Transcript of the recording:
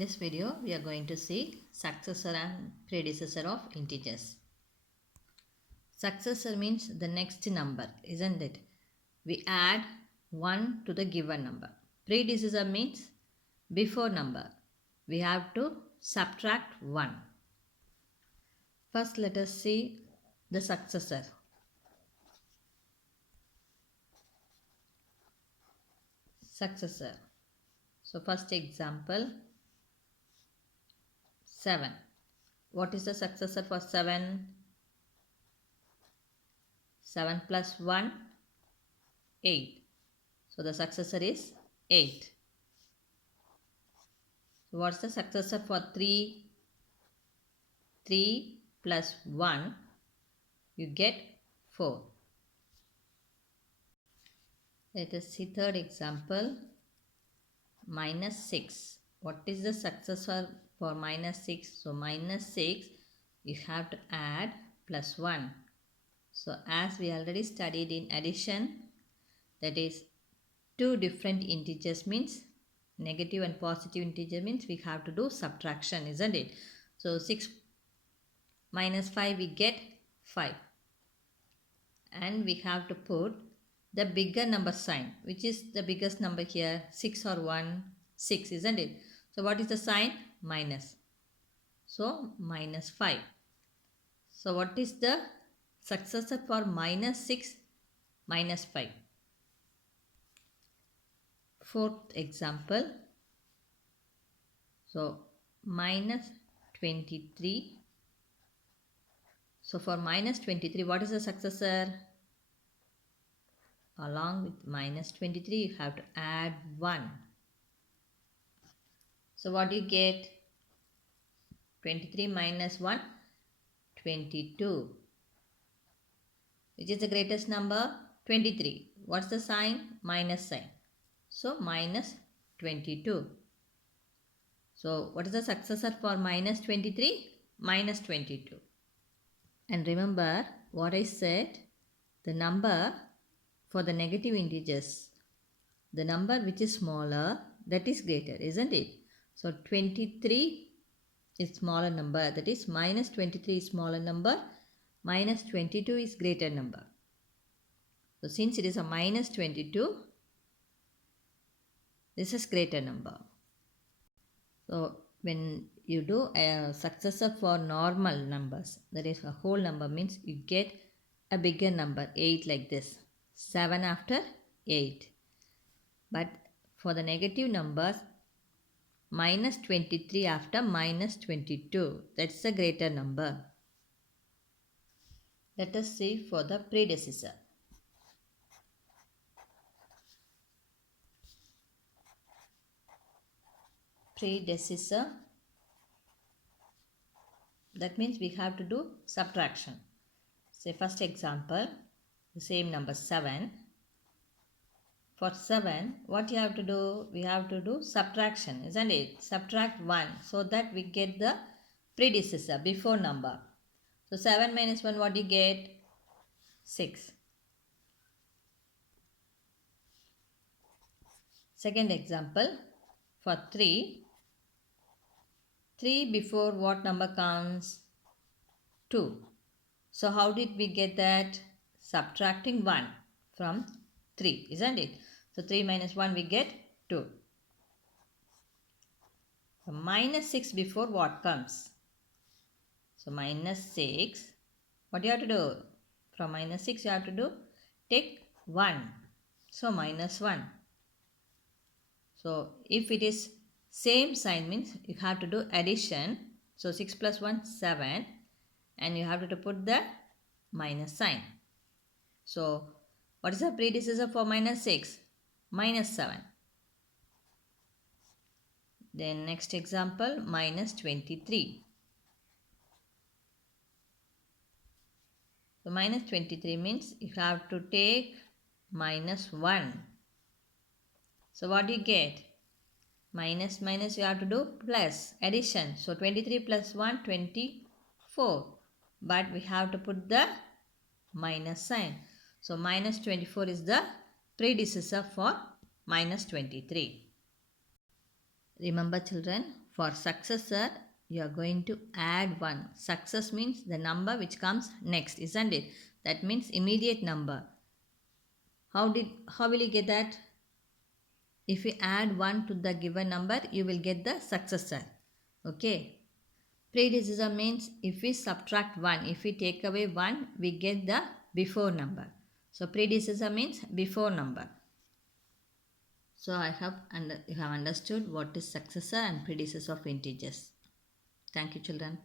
this video, we are going to see successor and predecessor of integers. Successor means the next number, isn't it? We add 1 to the given number. Predecessor means before number. We have to subtract 1. First, let us see the successor. Successor. So, first example, 7. What is the successor for 7? 7 plus 1, 8. So, the successor is 8. So, what's the successor for 3? 3 plus 1, you get 4. Let us see third example, minus 6. What is the successor for minus 6? So, minus 6, you have to add plus 1. So, as we already studied in addition, that is two different integers means negative and positive integer means we have to do subtraction, isn't it? So, 6 minus 5 we get 5. And we have to put the bigger number sign. Which is the biggest number here? 6 or 1? 6, isn't it? So, what is the sign? Minus. So, minus 5. So, what is the successor for minus 6? Minus 5. Fourth example. So, minus 23. So, for minus 23, what is the successor? Along with minus 23, you have to add 1. So, what do you get? 23 minus 1, 22. Which is the greatest number? 23. What's the sign? Minus sign. So, minus 22. So, what is the successor for minus 23? Minus 22. And remember what I said, the number for the negative integers, the number which is smaller, that is greater, isn't it? So, 23 is smaller number, that is minus 23 is smaller number, minus 22 is greater number. So, since it is a minus 22, this is greater number. So, when you do a successor for normal numbers, that is a whole number means you get a bigger number, 8 like this, 7 after 8. But for the negative numbers, minus 23 after minus 22, that's a greater number. Let us see for the predecessor. Predecessor, that means we have to do subtraction. Say first example, the same number 7. For 7, what you have to do? We have to do subtraction, isn't it? Subtract 1 so that we get the predecessor before number. So, 7 minus 1, what do you get? 6. Second example, for 3. 3 before what number comes? 2. So, how did we get that? Subtracting 1 from 3, isn't it? So, 3 minus 1 we get 2. So, minus 6 before what comes? So, minus 6, what do you have to do? From minus 6 you have to do? Take 1. So, minus 1. So, if it is same sign means you have to do addition. So, 6 plus 1, 7. And you have to put the minus sign. So, what is the predecessor for minus 6? Minus 7. Then next example, minus 23. So, minus 23 means you have to take minus 1. So, what do you get? Minus minus you have to do plus addition. So, 23 plus 1, 24. But we have to put the minus sign. So, minus 24 is the predecessor for minus 23. Remember children, For successor, you are going to add 1. Success means the number which comes next, isn't it? That means immediate number. How will you get that? If you add 1 to the given number, you will get the successor. Okay. Predecessor means if we subtract 1, if we take away 1, we get the before number. So predecessor means before number. So I hope you have understood what is successor and predecessor of integers. Thank you, children.